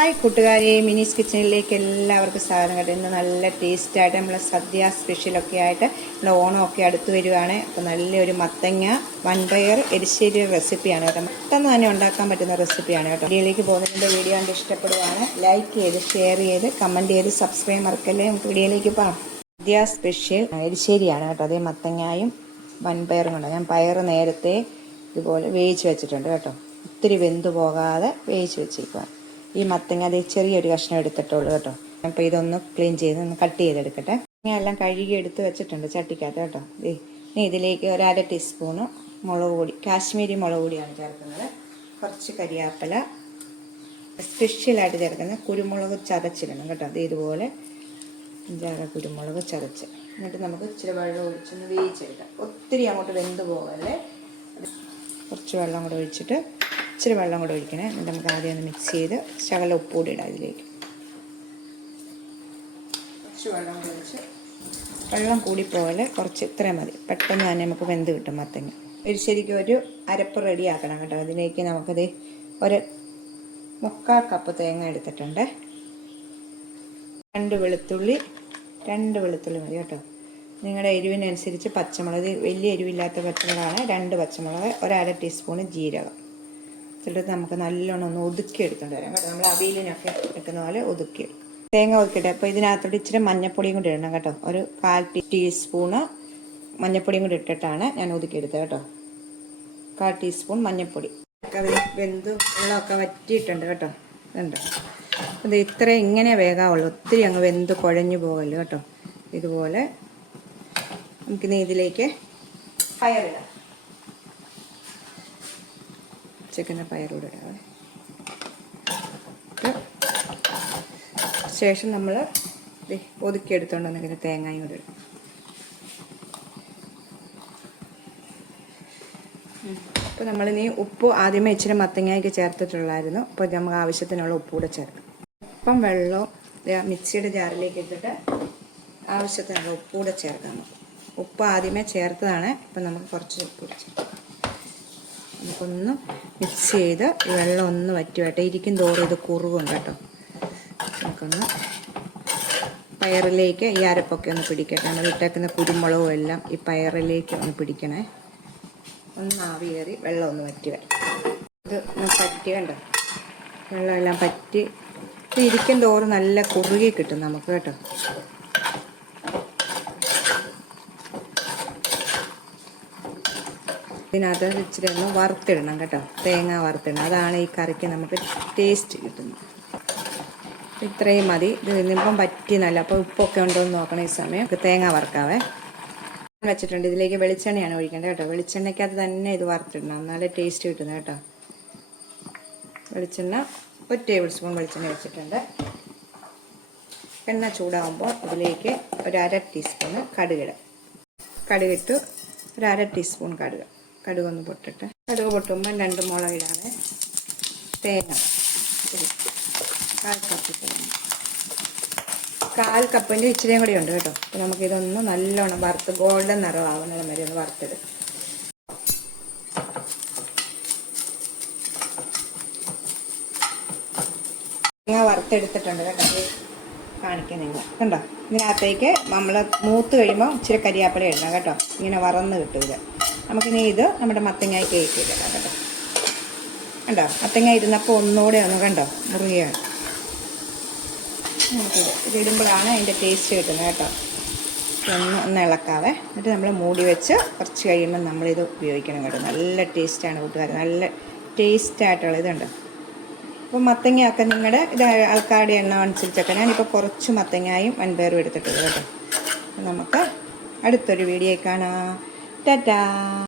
Hi കൂട്ടുകാരെ, മിനീസ് കിച്ചണിലേക്ക് എല്ലാവർക്കും സ്വാഗതം കേട്ടോ. ഇന്ന് നല്ല ടേസ്റ്റായിട്ട് നമ്മളെ സദ്യ സ്പെഷ്യലൊക്കെ ആയിട്ട് നമ്മുടെ ഓണമൊക്കെ അടുത്ത് വരുവാണ്. അപ്പോൾ നല്ലൊരു മത്തങ്ങ വൻപയർ എരിശ്ശേരി റെസിപ്പിയാണ് കേട്ടോ. പെട്ടെന്ന് തന്നെ ഉണ്ടാക്കാൻ പറ്റുന്ന റെസിപ്പിയാണ് കേട്ടോ. വീഡിയോയിലേക്ക് പോകുന്നതിൻ്റെ വീഡിയോ കണ്ട് ഇഷ്ടപ്പെടുവാണ് ലൈക്ക് ചെയ്ത് ഷെയർ ചെയ്ത് കമൻറ്റ് ചെയ്ത് സബ്സ്ക്രൈബ് മറക്കല്ലേ. നമുക്ക് വീഡിയോയിലേക്ക് പോകാം. സദ്യ സ്പെഷ്യൽ എരിശ്ശേരിയാണ് കേട്ടോ. അതേ മത്തങ്ങായും വൻപയറും കൊണ്ട് ഞാൻ പയർ നേരത്തെ ഇതുപോലെ വേവിച്ച് വെച്ചിട്ടുണ്ട് കേട്ടോ. ഒത്തിരി വെന്ത് പോകാതെ വേവിച്ച് വെച്ചേക്കുക. ഈ മത്തങ്ങ അതേ ചെറിയൊരു കഷ്ണം എടുത്തിട്ടുള്ളൂ കേട്ടോ. അപ്പോൾ ഇതൊന്ന് ക്ലീൻ ചെയ്ത് ഒന്ന് കട്ട് ചെയ്തെടുക്കട്ടെ. ഞാൻ എല്ലാം കഴുകി എടുത്ത് വെച്ചിട്ടുണ്ട് ചട്ടിക്കകത്ത് കേട്ടോ. ഇനി ഇതിലേക്ക് 1/2 ടീസ്പൂണ് മുളക് പൊടി, കാശ്മീരി മുളക് പൊടിയാണ് ചേർക്കുന്നത്. കുറച്ച് കരിയാപ്പില, സ്പെഷ്യലായിട്ട് ചേർക്കുന്നത് കുരുമുളക് ചതച്ചിടണം കേട്ടോ. അത് ഇതുപോലെ 5-6 കുരുമുളക് ചതച്ച്, എന്നിട്ട് നമുക്ക് ഇച്ചിരി വെള്ളം ഒഴിച്ചൊന്ന് വേവിച്ചെടുക്കാം. ഒത്തിരി അങ്ങോട്ട് വെന്ത് പോകല്ലേ. കുറച്ച് വെള്ളം കൂടെ ഒഴിച്ചിട്ട് ഇച്ചിരി വെള്ളം കൂടെ ഒഴിക്കണേ. എന്നിട്ട് നമുക്ക് ആദ്യം ഒന്ന് മിക്സ് ചെയ്ത് ശകലം ഉപ്പ് കൂടി ഇടാം ഇതിലേക്ക്. കുറച്ച് വെള്ളം കൂടെ ഒഴിച്ച്, വെള്ളം കൂടിപ്പോലെ കുറച്ച് ഇത്രയും മതി. പെട്ടെന്ന് തന്നെ നമുക്ക് വെന്ത് കിട്ടും മത്തങ്ങ. ശരിക്കും ഒരു അരപ്പ് റെഡിയാക്കണം കേട്ടോ. അതിലേക്ക് നമുക്കത് ഒരു 3/4 കപ്പ് തേങ്ങ എടുത്തിട്ടുണ്ട്. 2 വെളുത്തുള്ളി മതി കേട്ടോ. നിങ്ങളുടെ എരിവിനനുസരിച്ച് പച്ചമുളക്, വലിയ എരിവില്ലാത്ത പച്ചമുളകാണ് 2 പച്ചമുളക്, 1/2 ടീസ്പൂണ് ജീരകം എന്നിട്ട് നമുക്ക് നല്ലോണം ഒന്ന് ഒതുക്കി എടുത്തുകൊണ്ട് വരാം കേട്ടോ. നമ്മൾ അവിയലിനൊക്കെ വെക്കുന്ന പോലെ ഒതുക്കി തേങ്ങ ഒതുക്കിയിട്ട്. അപ്പോൾ ഇതിനകത്തോട്ട് ഇച്ചിരി മഞ്ഞപ്പൊടിയും കൂടി ഇടണം കേട്ടോ. ഒരു 1/4 ടീസ്പൂണ് മഞ്ഞപ്പൊടിയും കൂടി ഇട്ടിട്ടാണ് ഞാൻ ഒതുക്കിയെടുത്തത് കേട്ടോ. 1/4 ടീസ്പൂൺ മഞ്ഞപ്പൊടി. വെന്ത് വെള്ളമൊക്കെ വറ്റിയിട്ടുണ്ട് കേട്ടോ. ഇതുണ്ട്. അത് ഇത്രയും ഇങ്ങനെ വേകാവുള്ളൂ. ഒത്തിരി അങ്ങ് വെന്ത് കുഴഞ്ഞു പോകല്ലോ കേട്ടോ. ഇതുപോലെ നമുക്കിനി ഇതിലേക്ക് പയറിടാം. ചിക്കൻ്റെ പയറൂടെ ഇടാവേ. ശേഷം നമ്മൾ ഒതുക്കിയെടുത്തോണ്ട് വന്നിങ്ങനെ തേങ്ങയും കൂടെ ഇടും. അപ്പോൾ നമ്മളിനി ഉപ്പ് ആദ്യമേ ഇച്ചിരി മത്തങ്ങയ്ക്ക് ചേർത്തിട്ടുള്ളായിരുന്നു. അപ്പോൾ നമുക്ക് ആവശ്യത്തിനുള്ള ഉപ്പ് കൂടെ ചേർക്കാം. ഉപ്പം വെള്ളവും മിക്സിയുടെ ജാറിലേക്ക് ഇട്ടിട്ട് ആവശ്യത്തിനുള്ള ഉപ്പ് കൂടെ ചേർക്കാം. ഉപ്പ് ആദ്യമേ ചേർത്തതാണ്. ഇപ്പം നമുക്ക് കുറച്ച് ഉപ്പ് കൂടെ ചേർക്കാം. നമുക്കൊന്ന് മിക്സ് ചെയ്ത് വെള്ളം ഒന്ന് വറ്റുവട്ടെ. ഇരിക്കും തോറും ഇത് കുറുകുണ്ട് കേട്ടോ. നമുക്കൊന്ന് പയറിലേക്ക് ഈ അരപ്പൊക്കെ ഒന്ന് പിടിക്കട്ടെ. നമ്മൾ ഇട്ടേക്കുന്ന കുരുമുളകും എല്ലാം ഈ പയറിലേക്ക് ഒന്ന് പിടിക്കണേ. ഒന്ന് ആവി കയറി വെള്ളം ഒന്ന് വറ്റി വരാം. ഇത് പറ്റി കണ്ടോ, വെള്ളമെല്ലാം പറ്റി ഇത് ഇരിക്കും തോറും നല്ല കുറുകി കിട്ടും നമുക്ക് കേട്ടോ. ഇതിനകത്ത് ഇച്ചിരി ഒന്ന് വറുത്തിടണം കേട്ടോ. തേങ്ങ വറുത്തിടണം. അതാണ് ഈ കറിക്ക് നമുക്ക് ടേസ്റ്റ് കിട്ടുന്നത്. ഇത്രയും മതി. ഇത് ഇന്നിപ്പം പറ്റി നല്ല. അപ്പോൾ ഉപ്പൊക്കെ ഉണ്ടോ എന്ന് നോക്കണം. ഈ സമയം തേങ്ങ വറുക്കാവേ വെച്ചിട്ടുണ്ട്. ഇതിലേക്ക് വെളിച്ചെണ്ണയാണ് ഒഴിക്കേണ്ടത് കേട്ടോ. വെളിച്ചെണ്ണയ്ക്കകത്ത് തന്നെ ഇത് വറുത്തിടണം, എന്നാലേ ടേസ്റ്റ് കിട്ടുന്നത് കേട്ടോ. വെളിച്ചെണ്ണ 1 ടേബിൾ സ്പൂൺ വെളിച്ചെണ്ണ വെച്ചിട്ടുണ്ട്. എണ്ണ ചൂടാകുമ്പോൾ ഇതിലേക്ക് 1/2 ടീസ്പൂണ് കടുകിടാം. കടുകിട്ട് 1/2 ടീസ്പൂൺ കടുകൊന്ന് പൊട്ടിട്ട്, കടുക് പൊട്ടുമ്പോൾ 2 മുളക് ഇടാതെ തേങ്ങ 1/4 കപ്പ് തേങ്ങ, 1/4 കപ്പിൻ്റെ ഇച്ചിരിയും കൂടി ഉണ്ട് കേട്ടോ. അപ്പോൾ നമുക്കിതൊന്ന് നല്ലോണം വറുത്ത് ഗോൾഡൻ നിറമാവുന്ന വരെ ഒന്ന് വറുത്തിടും. തേങ്ങ വറുത്തെടുത്തിട്ടുണ്ട് കേട്ടോ. കാണിക്കാം നിങ്ങൾ കണ്ടോ. ഇതിനകത്തേക്ക് നമ്മൾ മൂത്ത് കഴിയുമ്പോൾ ഇച്ചിരി കരിയാപ്പില ഇടണം കേട്ടോ. ഇങ്ങനെ വറന്ന് കിട്ടും ഇത്. നമുക്കിനി ഇത് നമ്മുടെ മത്തങ്ങായി കേക്ക് ഇടണം കേട്ടോ. കണ്ടോ, മത്തങ്ങ ഇരുന്നപ്പോൾ ഒന്നുകൂടെ ഒന്ന് കണ്ടോ മുറുകയാണ്. നമുക്കിത് ഇതിടുമ്പോഴാണ് അതിൻ്റെ ടേസ്റ്റ് കിട്ടുന്നത് കേട്ടോ. ഒന്ന് ഇളക്കാവേ. എന്നിട്ട് നമ്മൾ മൂടി വെച്ച് കുറച്ച് കഴിയുമ്പോൾ നമ്മളിത് ഉപയോഗിക്കണം കേട്ടോ. നല്ല ടേസ്റ്റാണ് കൂട്ടുകാർ, നല്ല ടേസ്റ്റായിട്ടുള്ള ഇതുണ്ട്. അപ്പോൾ മത്തങ്ങയൊക്കെ നിങ്ങളുടെ ഇത് ആൾക്കാരുടെ എണ്ണം അനുസരിച്ചൊക്കെ ഞാനിപ്പോൾ കുറച്ച് മത്തങ്ങയും വൻപയറും എടുത്തിട്ടുള്ളൂ കേട്ടോ. നമുക്ക് അടുത്തൊരു വീഡിയോ കാണാം. ടാറ്റാ.